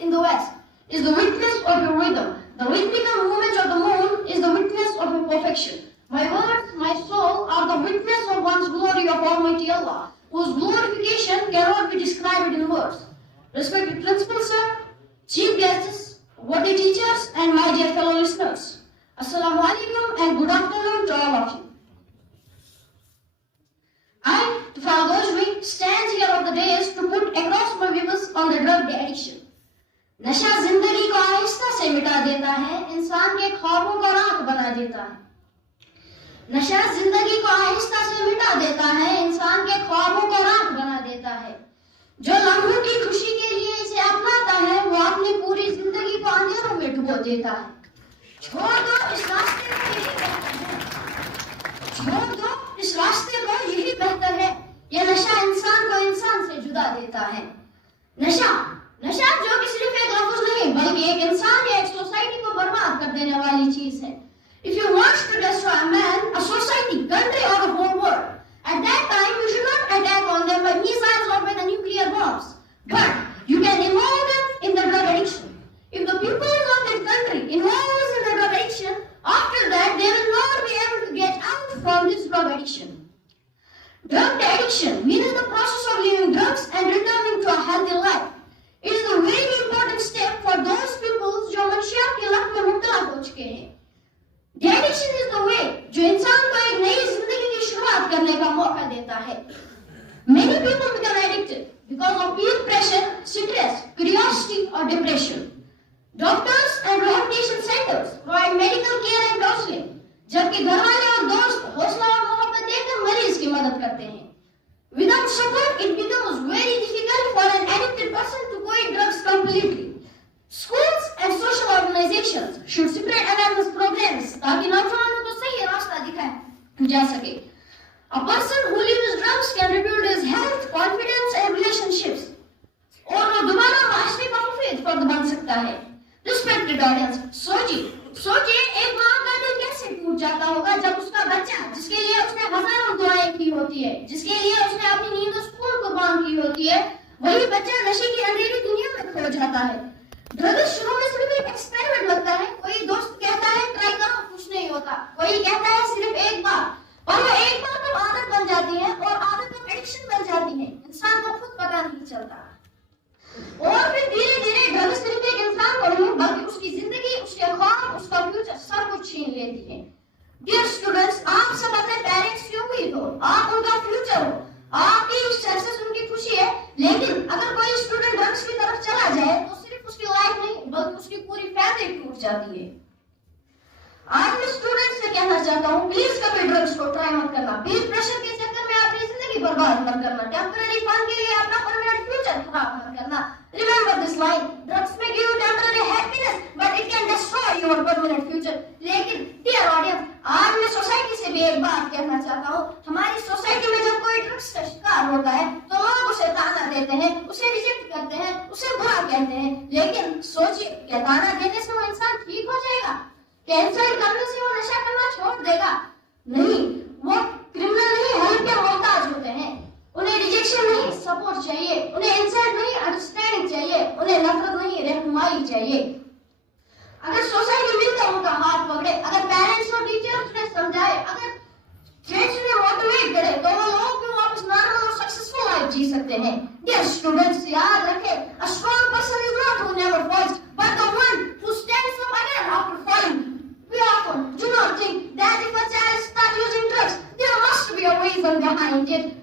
in the west is the witness of your rhythm. The rhythmical movement of the moon is the witness of your perfection. My words, my soul, are the witness of one's glory of Almighty Allah, whose glorification cannot be described in words. Respected Principal Sir, Chief Guests, worthy teachers, and my dear fellow listeners, Assalamu alaikum and good afternoon to all of you. I, Tufal Gojri, stand here of the days to put across my views on the drug addiction. नशा जिंदगी को आहिस्ता से मिटा देता है, इंसान के ख्वाबों को राख बना देता है। नशा जिंदगी को आहिस्ता से मिटा देता है, इंसान के ख्वाबों को राख बना देता है। जो लम्हों की खुशी के लिए इसे अपनाता है, वो अपनी पूरी जिंदगी को अंधेरों में डुबो देता है। छोड़ दो इस रास्ते को, यही बेहतर है। छोड़ दो इस रास्ते को, यही बेहतर है। यह नशा इंसान को इंसान से जुदा देता है। नशा जो कि सिर्फ एक लफ्ज नहीं बल्कि एक इंसान या एक सोसाइटी को बर्बाद कर देने वाली चीज है। If you want to destroy a man, a society, country or a whole world, at that time you should not attack on them by missiles or by the nuclear bombs, but you can involve them in the drug addiction. If the people of that country involve in the drug addiction, after that they will not be able to get out from this drug addiction. Drug addiction means the process of leaving drugs and returning to a healthy life. It is a very important step for those people जो मंशियात की लत में मुब्तला हो चुके हैं। The addiction is the way जो इंसान को एक नई जिंदगी की शुरुआत करने का मौका देता है। Many people become addicted because of peer pressure, stress, curiosity or depression. Doctors and rehabilitation centers provide medical care and counseling, जबकि घर वाले और दोस्त हौसला और मोहब्बत देकर मरीज की मदद करते हैं। Without support, it becomes very difficult for an addicted person to quit drugs completely. Schools and social organizations should spread awareness programs ताकि नौजवानों को सही रास्ता दिखाया जा सके. A person who leaves drugs can rebuild his health, confidence and relationships. और वो दोबारा माशरे का मुफीद फर्द बन सकता है. Respected audience, सोचिए एक माँ का दिल कैसे टूट जाता होगा जब उसका बच्चा, जिसके लिए उसने हजारों दुआएं की होती है, जिसके लिए उसने अपनी नींद स्कूल कुर्बान की होती है, वही बच्चा नशे की अंधेरी दुनिया में खो जाता है। ड्रग्स शुरू में सिर्फ एक एक्सपेरिमेंट लगता है। कोई दोस्त कहता है ट्राई करो, कुछ नहीं होता। कोई कहता है सिर्फ एक बार, और वो एक बार तो आदत बन जाती है और आदत तो एडिक्शन बन जाती है। इंसान को खुद पता नहीं चलता और फिर धीरे धीरे ड्रग्स सिर्फ एक इंसान को नहीं बल्कि उसकी जिंदगी, उसके ख्वाब, उसका फ्यूचर सब कुछ छीन लेती है। डियर स्टूडेंट्स, आप सब अपने पेरेंट्स की उम्मीद हो, आप उनका फ्यूचर हो, आपकी सक्सेस उनकी खुशी है। लेकिन अगर कोई स्टूडेंट ड्रग्स की तरफ चला जाए तो सिर्फ उसकी लाइफ नहीं बल्कि उसकी पूरी फैमिली टूट जाती है। आज मैं स्टूडेंट्स से कहना चाहता हूँ, प्लीज कभी ड्रग्स को ट्राई मत करना। पीयर प्रेशर के चक्कर में अपनी जिंदगी बर्बाद मत करना। टेम्पररी फन के लिए अपना परमानेंट फ्यूचर खराब मत करना। Remember this line, drugs may give you temporary happiness, but it can destroy your permanent future. लेकिन dear audience, आज मैं सोसाइटी से भी एक बात कहना चाहता हूँ। हमारी सोसाइटी में जब कोई ड्रग्स का शिकार होता है तो लोग उसे ताना देते हैं, उसे रिजेक्ट करते हैं, उसे बुरा कहते हैं। लेकिन सोचिए, क्या ताना देने से वो इंसान ठीक हो जाएगा? क्या इंसल्ट करने से वो नशा करना छोड़ देगा? नहीं, वो क्रिमिनल नहीं, हेल्प के मोहताज होते हैं। उन्हें रिजेक्शन नहीं, सपोर्ट चाहिए। उन्हें इंसल्ट नहीं, अंडरस्टैंडिंग चाहिए। उन्हें नफरत नहीं, रहनुमाई चाहिए। अगर सोसाइटी मिलकर उनका हाथ पकड़े, अगर पेरेंट्स और टीचर्स उन्हें समझाए, अगर फ्रेंड्स उन्हें मोटिवेट करे, तो वो लोग भी वापस नॉर्मल और सक्सेसफुल लाइफ जी सकते हैं। डियर स्टूडेंट्स, याद रखें, a strong person is not who never falls, but the one who stands up again after falling. We often do not think that if a child starts using drugs, there must be a reason behind it.